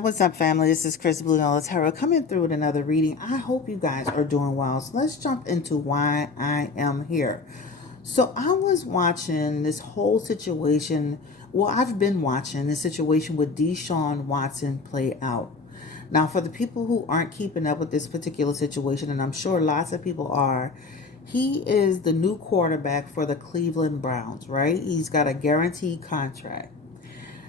What's up, family? This is Chris Blue Nola Tarot coming through with another reading. I hope you guys are doing well. So let's jump into why I am here. So I was watching this whole situation. Well, I've been watching this situation with Deshaun Watson play out. Now, for the people who aren't keeping up with this particular situation, and I'm sure lots of people are, he is the new quarterback for the Cleveland Browns, right? He's got a guaranteed contract.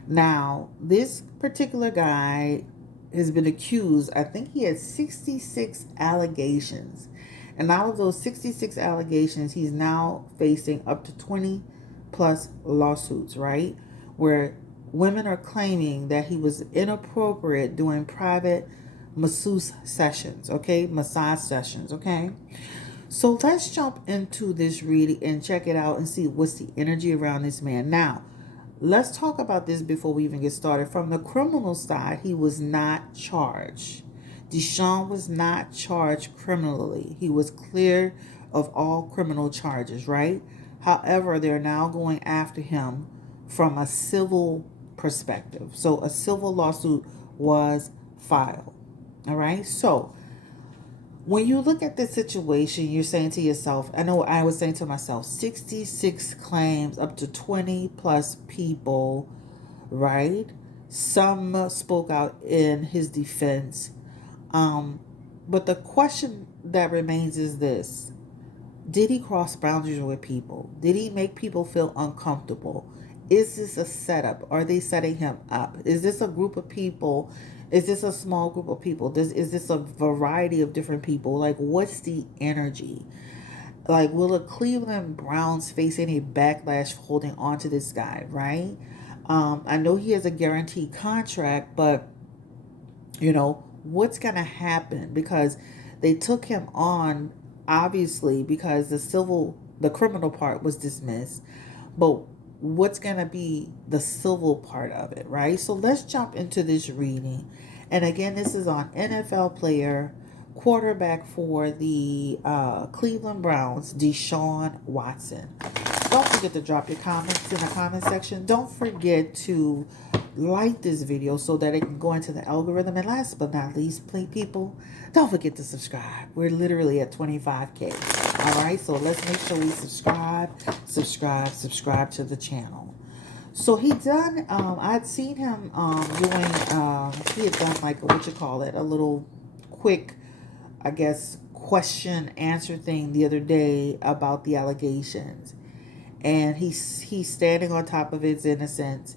Now, this particular guy has been accused, I think he had 66 allegations. And out of those 66 allegations, he's now facing up to 20 plus lawsuits, right? Where women are claiming that he was inappropriate doing private masseuse sessions, okay? Massage sessions, okay? So let's jump into this reading and check it out and see what's the energy around this man. Now, let's talk about this before we even get started. From the criminal side, he was not charged. Deshaun was not charged criminally. He was cleared of all criminal charges, right? However, they're now going after him from a civil perspective. So a civil lawsuit was filed. All right. So when you look at this situation, you're saying to yourself, I know I was saying to myself, 66 claims, up to 20 plus people, right? Some spoke out in his defense. But the question that remains is this: did he cross boundaries with people? Did he make people feel uncomfortable? Is this a setup? Are they setting him up? Is this a group of people? Is this a small group of people? Is this a variety of different people? Like, what's the energy? Like, will the Cleveland Browns face any backlash for holding on to this guy, right? I know he has a guaranteed contract, but, what's going to happen? Because they took him on, obviously, because the criminal part was dismissed. But what's going to be the civil part of it, right? So let's jump into this reading. And again, this is on NFL player, quarterback for the Cleveland Browns, Deshaun Watson. Don't forget to drop your comments in the comment section. Don't forget to like this video so that it can go into the algorithm. And last but not least, people, don't forget to subscribe. We're literally at 25K. All right, so let's make sure we subscribe to the channel. So he done, I'd seen him doing, he had done like, a little quick, I guess, question answer thing the other day about the allegations. And he's standing on top of his innocence.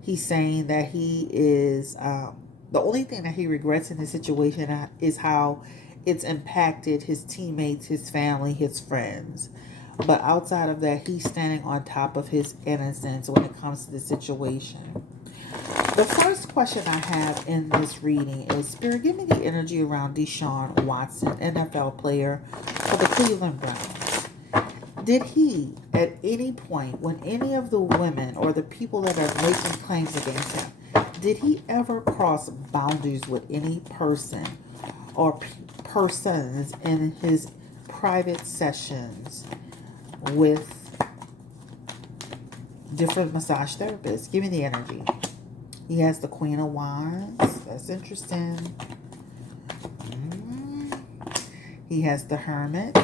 He's saying that he is, the only thing that he regrets in this situation is how it's impacted his teammates, his family, his friends. But outside of that, he's standing on top of his innocence when it comes to the situation. The first question I have in this reading is, Spirit, give me the energy around Deshaun Watson, NFL player for the Cleveland Browns. Did he, at any point, when any of the women or the people that are making claims against him, did he ever cross boundaries with any person or persons in his private sessions with different massage therapists? Give me the energy. He has the Queen of Wands. That's interesting. He has the Hermit.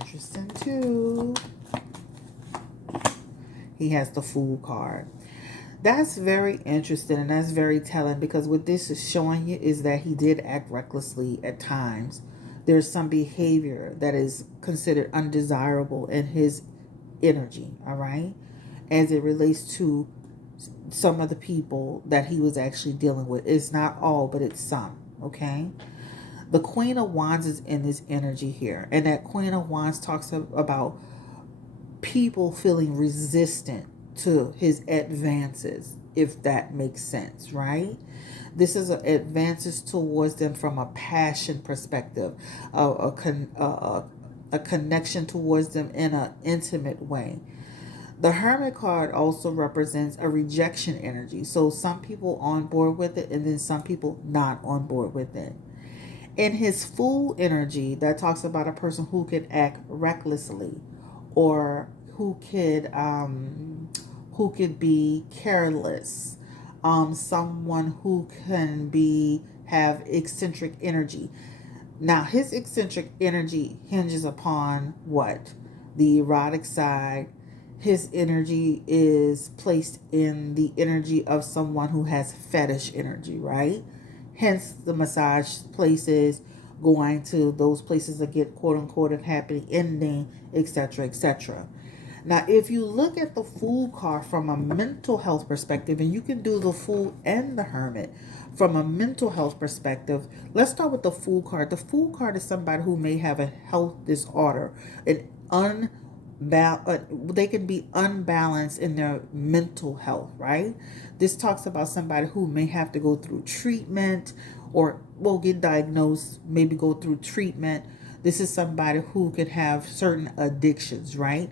Interesting too. He has the Fool card. That's very interesting, and that's very telling, because what this is showing you is that he did act recklessly at times. There's some behavior that is considered undesirable in his energy, all right, as it relates to some of the people that he was actually dealing with. It's not all, but it's some, okay? The Queen of Wands is in this energy here, and that Queen of Wands talks about people feeling resistant to his advances, if that makes sense, right? This is advances towards them from a passion perspective, a connection towards them in an intimate way. The Hermit card also represents a rejection energy. So some people on board with it, and then some people not on board with it. In his Fool energy, that talks about a person who could act recklessly, or who could be careless, someone who can be have eccentric energy. Now, his eccentric energy hinges upon what? The erotic side. His energy is placed in the energy of someone who has fetish energy, right? Hence, the massage places, going to those places that get quote unquote a happy ending, etc., etc. Now, if you look at the Fool card from a mental health perspective, and you can do the Fool and the Hermit from a mental health perspective, let's start with the Fool card. The Fool card is somebody who may have a health disorder, they can be unbalanced in their mental health, right? This talks about somebody who may have to go through treatment or will get diagnosed, maybe go through treatment. This is somebody who could have certain addictions, right?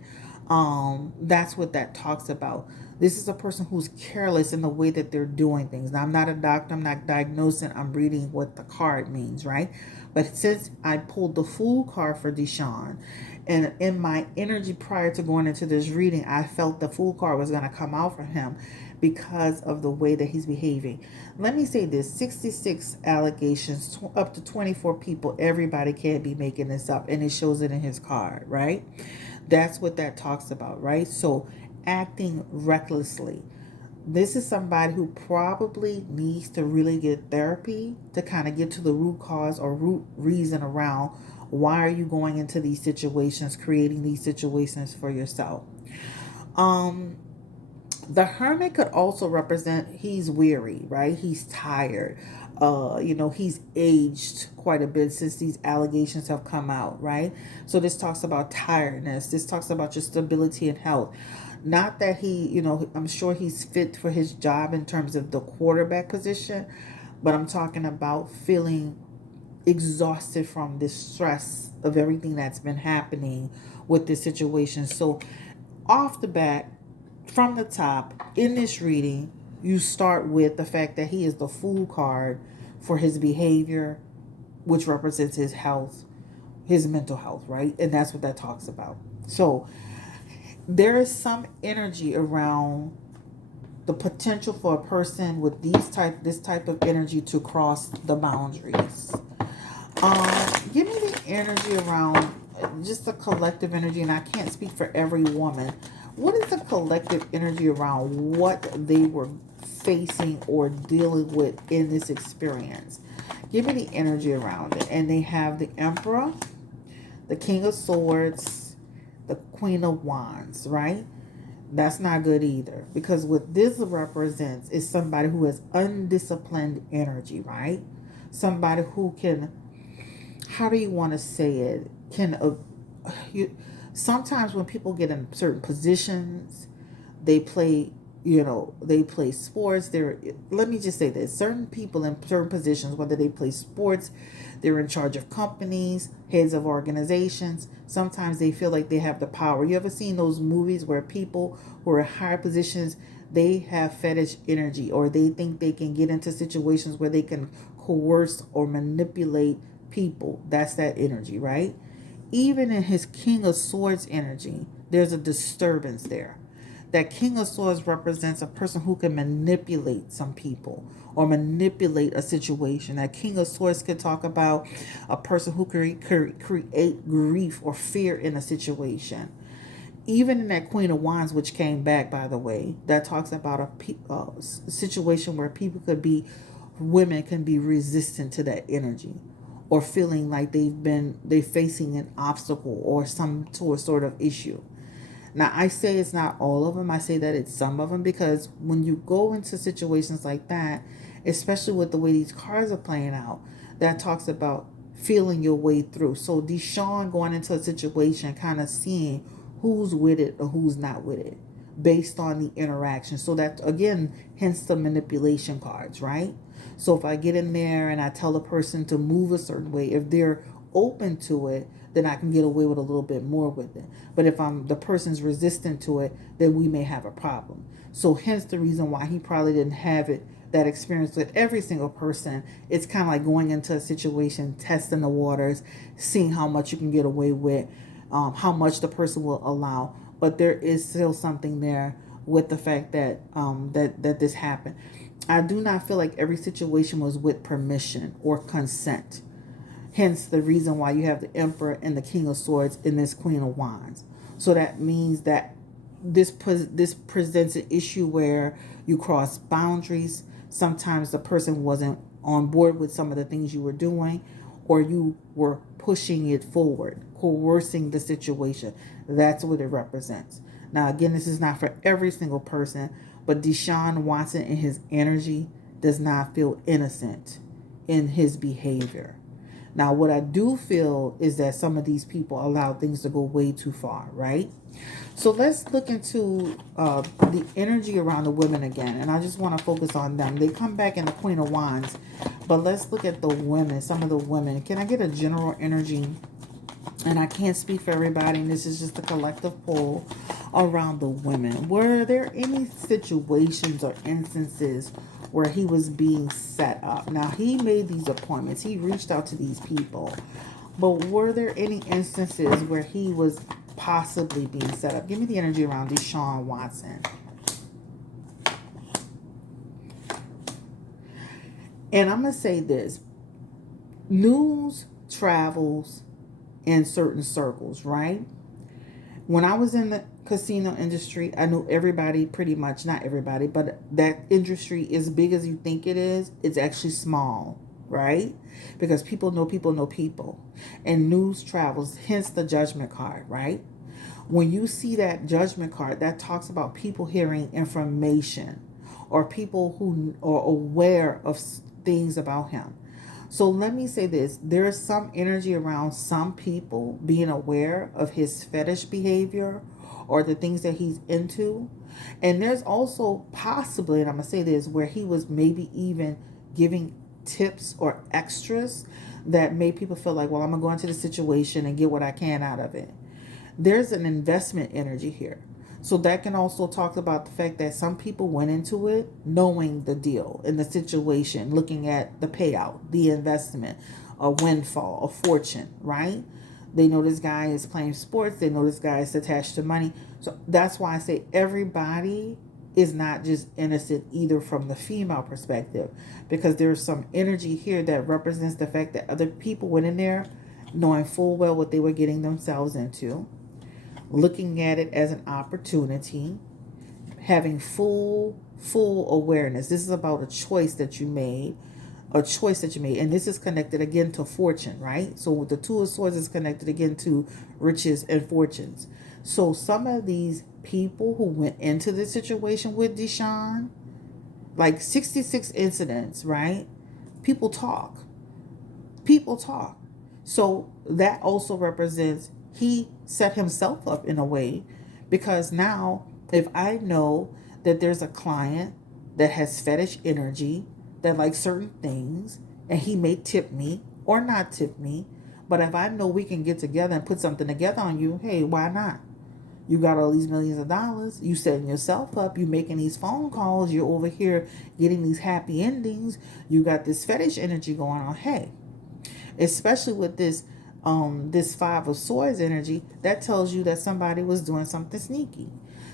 That's what that talks about. This is a person who's careless in the way that they're doing things. Now, I'm not a doctor, I'm not diagnosing, I'm reading what the card means, right? But since I pulled the Fool card for Deshaun, and in my energy prior to going into this reading, I felt the Fool card was going to come out for him because of the way that he's behaving. Let me say this: 66 allegations, up to 24 people. Everybody can't be making this up, and it shows it in his card, right? That's what that talks about, right? So, acting recklessly. This is somebody who probably needs to really get therapy to kind of get to the root cause or root reason around why are you going into these situations, creating these situations for yourself. Um, the Hermit could also represent he's weary, right? He's tired. He's aged quite a bit since these allegations have come out, right? So this talks about tiredness. This talks about your stability and health. Not that I'm sure he's fit for his job in terms of the quarterback position, but I'm talking about feeling exhausted from the stress of everything that's been happening with this situation. So, off the bat, from the top, in this reading, you start with the fact that he is the Fool card for his behavior, which represents his health, his mental health, right? And that's what that talks about. So, there is some energy around the potential for a person with this type of energy to cross the boundaries. Give me the energy around just the collective energy, and I can't speak for every woman. What is the collective energy around what they were facing or dealing with in this experience? Give me the energy around it. And they have the Emperor, the King of Swords, the Queen of Wands, right? That's not good either, because what this represents is somebody who has undisciplined energy, right? Somebody who can, how do you want to say it? Sometimes when people get in certain positions, they play, they play sports. Let me just say this: certain people in certain positions, whether they play sports, they're in charge of companies, heads of organizations. Sometimes they feel like they have the power. You ever seen those movies where people who are in higher positions, they have fetish energy, or they think they can get into situations where they can coerce or manipulate people? That's that energy, right? Even in his King of Swords energy, there's a disturbance there. That King of Swords represents a person who can manipulate some people or manipulate a situation. That King of Swords could talk about a person who create grief or fear in a situation. Even in that Queen of Wands, which came back, by the way, that talks about a situation where women can be resistant to that energy, or feeling like they facing an obstacle or some sort of issue. Now, I say it's not all of them. I say that it's some of them, because when you go into situations like that, especially with the way these cards are playing out, that talks about feeling your way through. So Deshaun going into a situation, kind of seeing who's with it or who's not with it based on the interaction. So that, again, hence the manipulation cards, right? So if I get in there and I tell the person to move a certain way, if they're open to it, then I can get away with a little bit more with it. But if the person's resistant to it, then we may have a problem. So hence the reason why he probably didn't have that experience with every single person. It's kind of like going into a situation, testing the waters, seeing how much you can get away with, how much the person will allow. But there is still something there with the fact that that this happened. I do not feel like every situation was with permission or consent. Hence the reason why you have the Emperor and the King of Swords in this Queen of Wands. So that means that this presents an issue where you cross boundaries. Sometimes the person wasn't on board with some of the things you were doing, or you were pushing it forward, coercing the situation. That's what it represents. Now, again, this is not for every single person, but Deshaun Watson in his energy does not feel innocent in his behavior. Now, what I do feel is that some of these people allow things to go way too far, right? So let's look into the energy around the women again. And I just want to focus on them. They come back in the Queen of Wands. But let's look at the women, some of the women. Can I get a general energy? And I can't speak for everybody. And this is just a collective poll around the women. Were there any situations or instances where he was being set up? Now, he made these appointments. He reached out to these people. But were there any instances where he was possibly being set up? Give me the energy around Deshaun Watson. And I'm going to say this. News travels in certain circles, right? When I was in the casino industry, I knew everybody pretty much, not everybody, but that industry, as big as you think it is, it's actually small, right? Because people know people know people. And news travels, hence the judgment card, right? When you see that judgment card, that talks about people hearing information or people who are aware of things about him. So let me say this. There is some energy around some people being aware of his fetish behavior or the things that he's into. And there's also possibly, and I'm going to say this, where he was maybe even giving tips or extras that made people feel like, well, I'm going to go into the situation and get what I can out of it. There's an investment energy here. So that can also talk about the fact that some people went into it knowing the deal and the situation, looking at the payout, the investment, a windfall, a fortune, right? They know this guy is playing sports. They know this guy is attached to money. So that's why I say everybody is not just innocent either from the female perspective, because there's some energy here that represents the fact that other people went in there knowing full well what they were getting themselves into, looking at it as an opportunity, having full awareness. This is about a choice that you made, and this is connected again to fortune, right? So with the Two of Swords is connected again to riches and fortunes. So some of these people who went into this situation with Deshaun, like 66 incidents, right? People talk. So that also represents he set himself up in a way, because now if I know that there's a client that has fetish energy, that likes certain things, and he may tip me or not tip me, but if I know we can get together and put something together on you, hey, why not? You got all these millions of dollars, you setting yourself up, you making these phone calls, you're over here getting these happy endings, you got this fetish energy going on. Hey, especially with this Five of Swords energy, that tells you that somebody was doing something sneaky.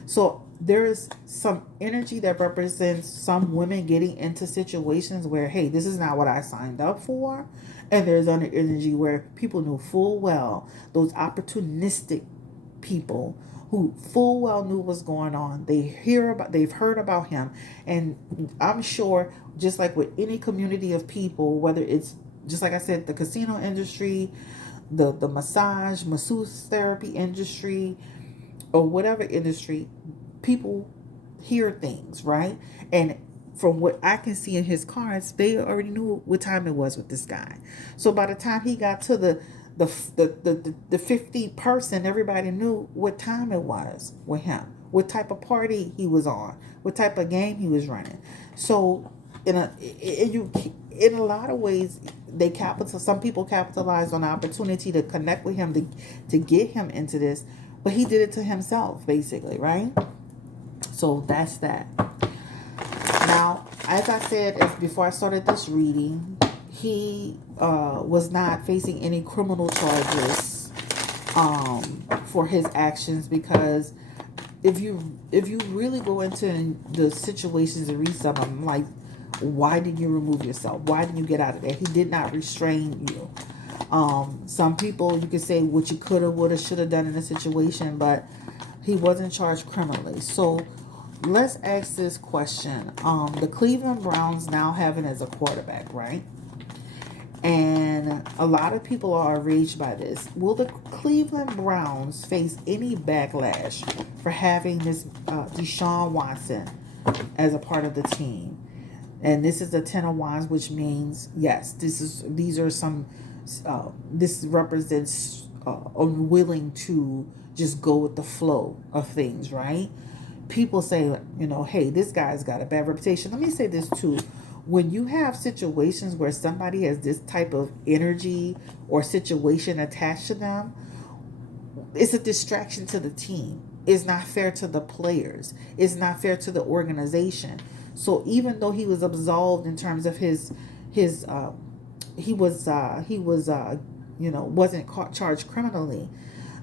So there is some energy that represents some women getting into situations where, hey, this is not what I signed up for. And there's other energy where people know full well, those opportunistic people who full well knew what's going on. They've heard about him. And I'm sure, just like with any community of people, whether it's, just like I said, the casino industry, the masseuse therapy industry, or whatever industry, people hear things, right? And from what I can see in his cards, they already knew what time it was with this guy. So by the time he got to the 50 person, everybody knew what time it was with him, what type of party he was on, what type of game he was running. So in a lot of ways, some people capitalized on the opportunity to connect with him, to get him into this, but he did it to himself, basically, right? So that's that. Now, as I said before I started this reading, he was not facing any criminal charges for his actions, because if you really go into the situations and read some of them, like Why did you remove yourself? Why didn't you get out of there? He did not restrain you. Some people, you could say what you could have, would have, should have done in a situation, but he wasn't charged criminally. So let's ask this question. The Cleveland Browns now have him as a quarterback, right? And a lot of people are enraged by this. Will the Cleveland Browns face any backlash for having this Deshaun Watson as a part of the team? And this is a Ten of Wands, which means yes, these are some. This represents unwilling to just go with the flow of things, right? People say, hey, this guy's got a bad reputation. Let me say this too. When you have situations where somebody has this type of energy or situation attached to them, it's a distraction to the team. It's not fair to the players. It's not fair to the organization. So even though he was absolved in terms of his he was wasn't charged criminally,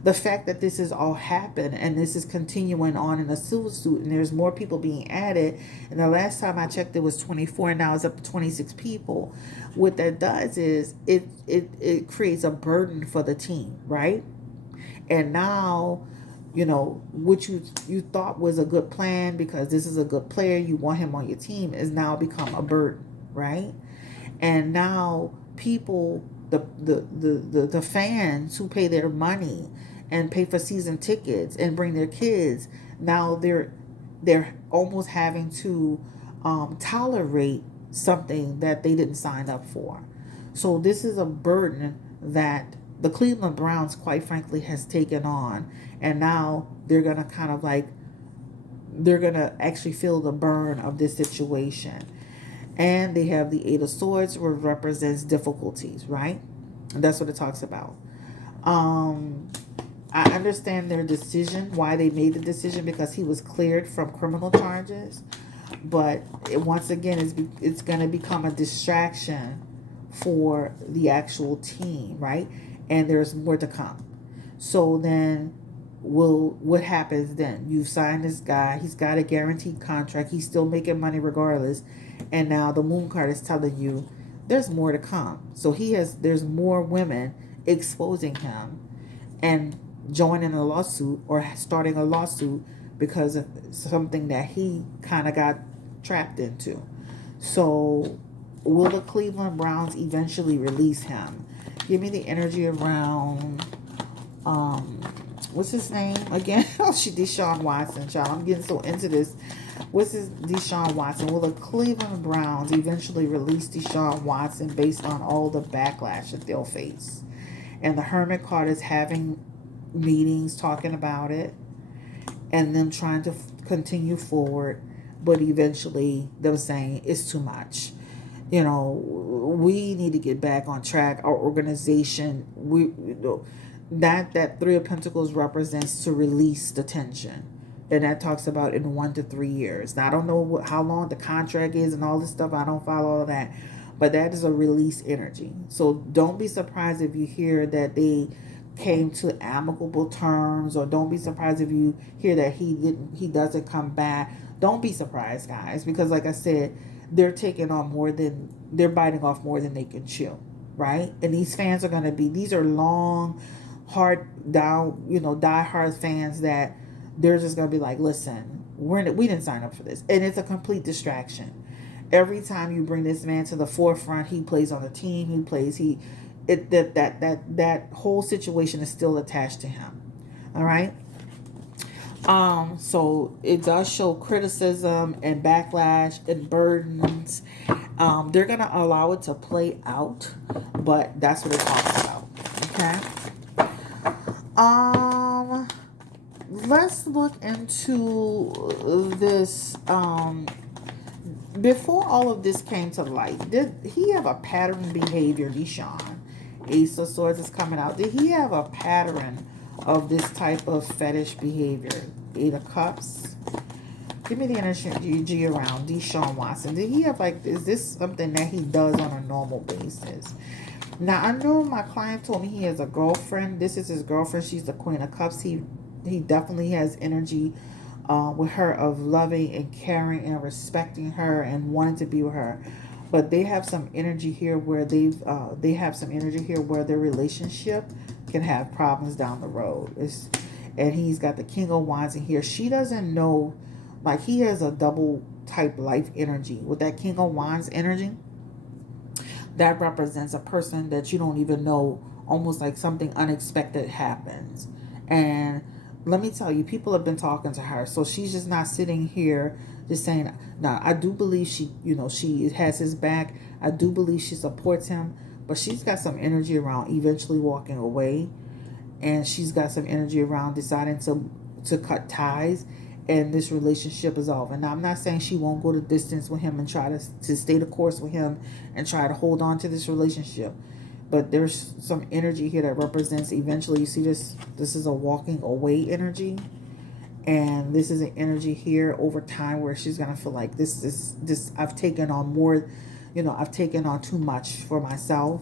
the fact that this has all happened and this is continuing on in a civil suit and there's more people being added, and the last time I checked it was 24 and now it's up to 26 people. What that does is it creates a burden for the team, right? And now, what you thought was a good plan because this is a good player, you want him on your team, is now become a burden, right? And now people, the fans who pay their money and pay for season tickets and bring their kids, now they're almost having to tolerate something that they didn't sign up for. So this is a burden that the Cleveland Browns, quite frankly, has taken on, and now they're gonna kind of they're gonna actually feel the burn of this situation. And they have the Eight of Swords, which represents difficulties, right? And that's what it talks about. I understand their decision, why they made the decision, because he was cleared from criminal charges. But once again, it's going to become a distraction for the actual team, right? And there's more to come. So then, what happens then? You've signed this guy. He's got a guaranteed contract. He's still making money regardless. And now the Moon card is telling you there's more to come. So there's more women exposing him and joining a lawsuit or starting a lawsuit because of something that he kind of got trapped into. So will the Cleveland Browns eventually release him? Give me the energy around what's his name again? Oh, Deshaun Watson, child. I'm getting so into this. What's his Deshaun Watson? Will the Cleveland Browns eventually release Deshaun Watson based on all the backlash that they'll face? And the Hermit card is having meetings talking about it and them trying to continue forward, but eventually them saying it's too much. We need to get back on track. Our organization, that Three of Pentacles represents to release the tension. And that talks about in 1 to 3 years. Now, I don't know how long the contract is and all this stuff. I don't follow all of that. But that is a release energy. So don't be surprised if you hear that they came to amicable terms, or don't be surprised if you hear that he doesn't come back. Don't be surprised, guys, because like I said, they're biting off more than they can chew, right? And these fans are these are long, hard down, die-hard fans that they're just going to be like, listen, we didn't sign up for this. And it's a complete distraction. Every time you bring this man to the forefront, he plays on the team, that whole situation is still attached to him. All right. So it does show criticism and backlash and burdens. They're going to allow it to play out, but that's what it talks about. Okay. Let's look into this. Before all of this came to light, did he have a pattern behavior, Deshaun? Ace of Swords is coming out. Did he have a pattern of this type of fetish behavior? Eight of Cups. Give me the energy around Deshaun Watson. Did he have is this something that he does on a normal basis? Now, I know my client told me he has a girlfriend. This is his girlfriend. She's the Queen of Cups. He definitely has energy with her, of loving and caring and respecting her and wanting to be with her. But they have some energy here where they have some energy here where their relationship can have problems down the road. And he's got the King of Wands in here. She doesn't know, like, he has a double type life energy. With that King of Wands energy, that represents a person that you don't even know, almost like something unexpected happens. And let me tell you, people have been talking to her, so she's just not sitting here just saying. Now, I do believe she has his back. I do believe she supports him, but she's got some energy around eventually walking away, and she's got some energy around deciding to cut ties, and this relationship is over. Now, I'm not saying she won't go the distance with him and try to stay the course with him and try to hold on to this relationship. But there's some energy here that represents eventually, you see this is a walking away energy. And this is an energy here over time where she's going to feel like this I've taken on more, I've taken on too much for myself.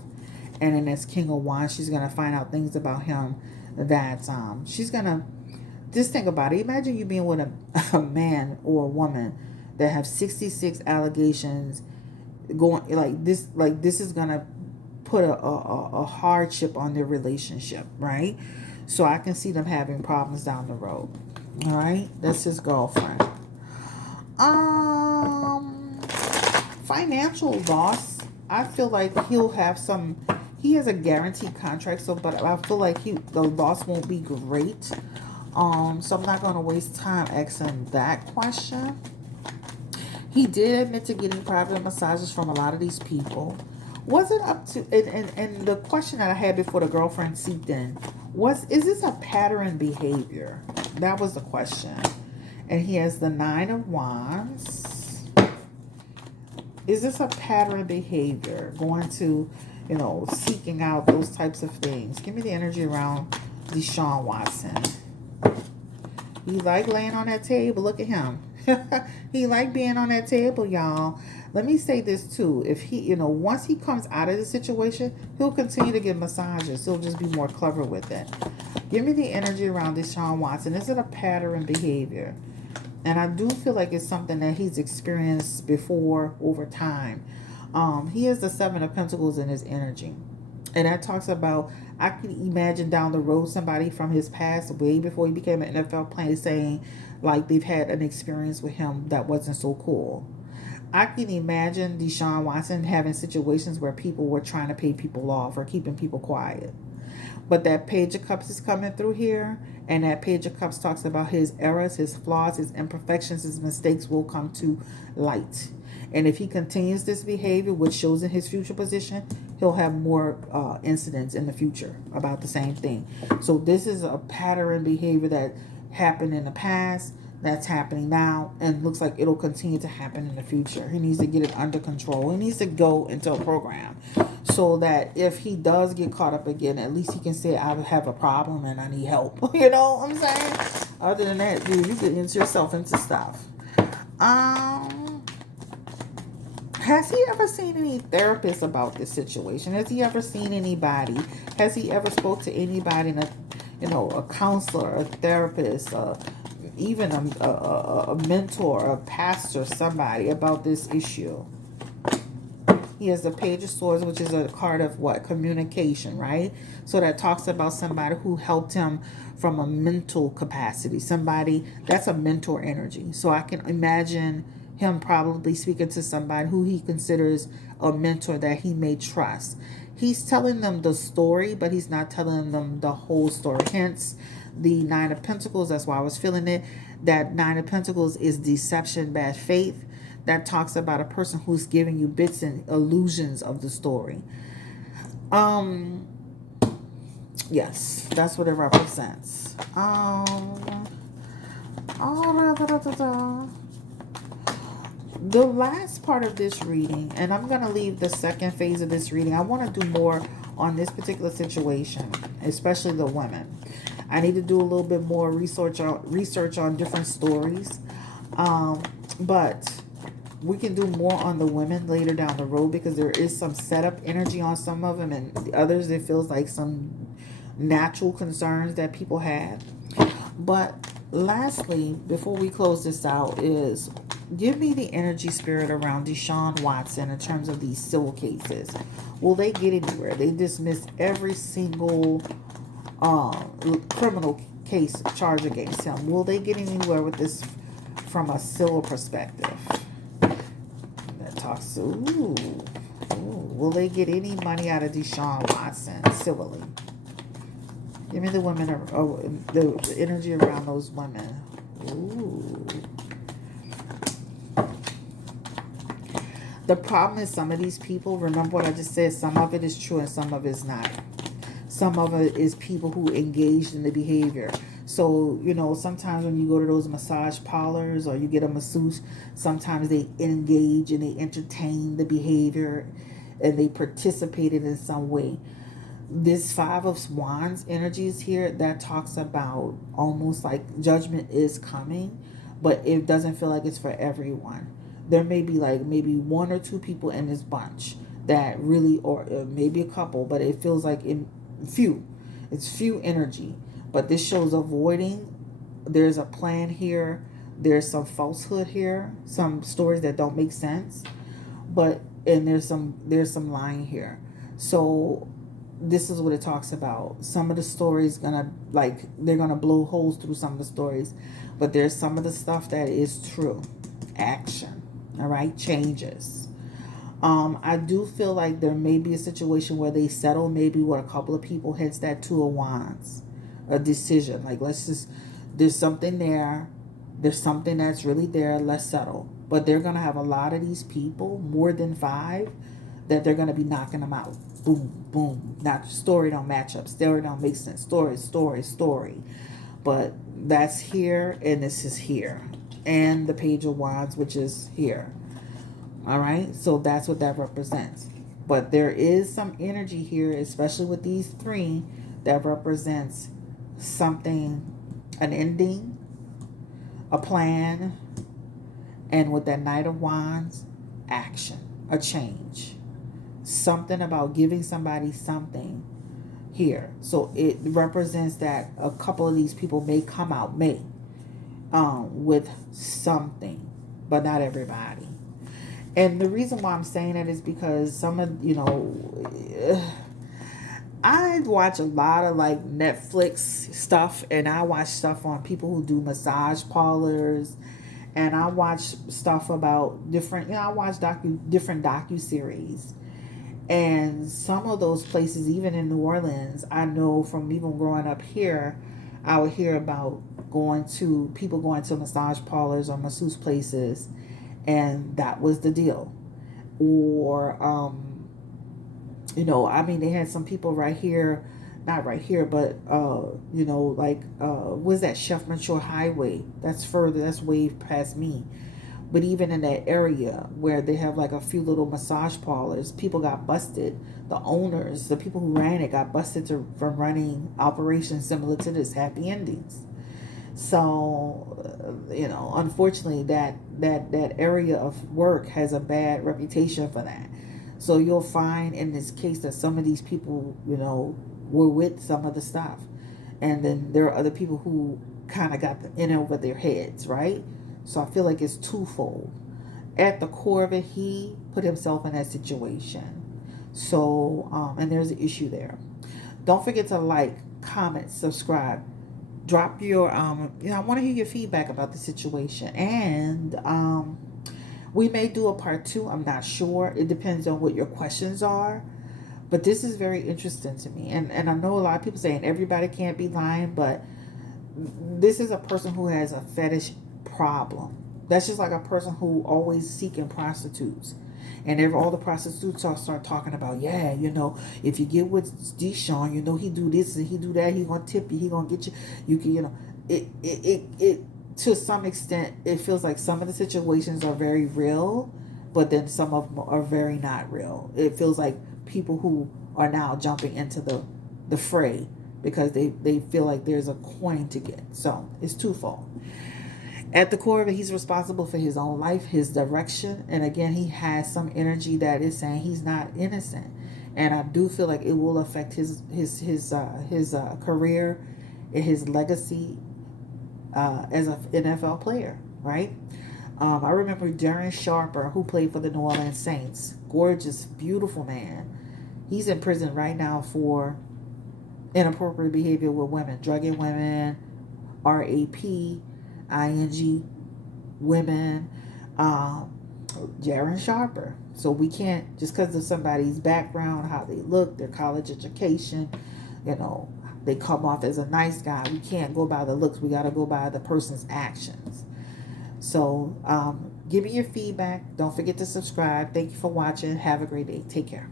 And in this King of Wands, she's going to find out things about him that she's going to, just think about it. Imagine you being with a man or a woman that have 66 allegations going like this is going to put a hardship on their relationship, right? So I can see them having problems down the road. All right, that's his girlfriend. Financial loss. I feel like he'll have some. He has a guaranteed contract, but I feel like the loss won't be great. So I'm not going to waste time asking that question. He did admit to getting private massages from a lot of these people. Was it up to, and the question that I had before the girlfriend seeped in is this a pattern behavior? That was the question. And he has the 9 of Wands. Is this a pattern behavior? Going to, seeking out those types of things. Give me the energy around Deshaun Watson. He like laying on that table. Look at him. He like being on that table, y'all. Let me say this too. If he, once he comes out of the situation, he'll continue to get massages. He'll just be more clever with it. Give me the energy around Deshaun Watson. Is it a pattern behavior? And I do feel like it's something that he's experienced before over time. He has the 7 of Pentacles in his energy. And that talks about, I can imagine down the road somebody from his past, way before he became an NFL player, saying like they've had an experience with him that wasn't so cool. I can imagine Deshaun Watson having situations where people were trying to pay people off or keeping people quiet. But that Page of Cups is coming through here. And that Page of Cups talks about his errors, his flaws, his imperfections, his mistakes will come to light. And if he continues this behavior, which shows in his future position, he'll have more incidents in the future about the same thing. So this is a pattern behavior that happened in the past, that's happening now, and looks like it'll continue to happen in the future. He needs to get it under control. He needs to go into a program so that if he does get caught up again, at least he can say, I have a problem and I need help. You know what I'm saying? Other than that, dude, you get yourself into stuff. Has he ever seen any therapists about this situation? Has he ever seen anybody? Has he ever spoke to anybody, a counselor, a therapist, even a mentor, a pastor, somebody about this issue? He has the Page of Swords, which is a card of what? Communication, right? So that talks about somebody who helped him from a mental capacity. Somebody, that's a mentor energy. So I can imagine him probably speaking to somebody who he considers a mentor that he may trust. He's telling them the story, but he's not telling them the whole story. Hence, the 9 of Pentacles, that's why I was feeling it. That 9 of Pentacles is deception, bad faith. That talks about a person who's giving you bits and illusions of the story. Yes, that's what it represents. The last part of this reading, and I'm going to leave the second phase of this reading. I want to do more on this particular situation, especially the women. I need to do a little bit more research on different stories. But we can do more on the women later down the road because there is some setup energy on some of them, and the others, it feels like some natural concerns that people have. But Lastly, before we close this out, is give me the energy spirit around Deshaun Watson in terms of these civil cases. Will they get anywhere? They dismiss every single criminal case charge against him. Will they get anywhere with this from a civil perspective? That talks to, will they get any money out of Deshaun Watson civilly? Give me the women, the energy around those women. Ooh. The problem is some of these people, remember what I just said, some of it is true and some of it is not. Some of it is people who engaged in the behavior. So, sometimes when you go to those massage parlors or you get a masseuse, sometimes they engage and they entertain the behavior and they participated in some way. This Five of Wands energies here, that talks about almost like judgment is coming, but it doesn't feel like it's for everyone. There may be maybe one or two people in this bunch that really, or maybe a couple, but it feels like it's few energy. But this shows avoiding. There's a plan here. There's some falsehood here, some stories that don't make sense, and there's some lying here. So this is what it talks about. Some of the stories they're gonna blow holes through some of the stories, but there's some of the stuff that is true. Action, all right, changes. I do feel like there may be a situation where they settle, maybe with a couple of people, hence that Two of Wands, a decision. Like, there's something there. There's something that's really there. Let's settle. But they're going to have a lot of these people, more than 5, that they're going to be knocking them out. Boom, boom. Now, story don't match up. Story don't make sense. Story. But that's here, and this is here. And the Page of Wands, which is here. All right, so that's what that represents. But there is some energy here, especially with these 3, that represents something, an ending, a plan, and with that Knight of Wands, action, a change. Something about giving somebody something here. So it represents that a couple of these people may come out, with something, but not everybody. And the reason why I'm saying that is because some of, I watch a lot of Netflix stuff, and I watch stuff on people who do massage parlors, and I watch stuff about different, I watch different docu-series. And some of those places, even in New Orleans, I know from even growing up here, I would hear about people going to massage parlors or masseuse places, and that was the deal. Or they had some people right here, not right here, but was that Chef Mature Highway? That's way past me. But even in that area where they have a few little massage parlors, people got busted. The owners, the people who ran it, got busted from running operations similar to this, happy endings. So, unfortunately, that area of work has a bad reputation for that. So you'll find in this case that some of these people, were with some of the stuff. And then there are other people who kind of got in over their heads, right? So I feel like it's twofold. At the core of it, he put himself in that situation. So, and there's an issue there. Don't forget to comment, subscribe. Drop your, I want to hear your feedback about the situation. And we may do a part 2. I'm not sure. It depends on what your questions are. But this is very interesting to me. And I know a lot of people saying everybody can't be lying, but this is a person who has a fetish problem. That's just like a person who always seeking prostitutes. And all the prostitutes start talking about, if you get with Deshaun, he do this and he do that, he gonna tip you, he gonna get you. You can, it to some extent, it feels like some of the situations are very real, but then some of them are very not real. It feels like people who are now jumping into the fray because they feel like there's a coin to get. So it's twofold. At the core of it, he's responsible for his own life, his direction. And again, he has some energy that is saying he's not innocent. And I do feel like it will affect his career and his legacy as an NFL player, right? I remember Darren Sharper, who played for the New Orleans Saints. Gorgeous, beautiful man. He's in prison right now for inappropriate behavior with women, drugging women, RAPing women. Um, Darren Sharper. So we can't, just because of somebody's background, how they look, their college education, you know, they come off as a nice guy. We can't go by the looks. We got to go by the person's actions. So give me your feedback. Don't forget to subscribe. Thank you for watching. Have a great day. Take care.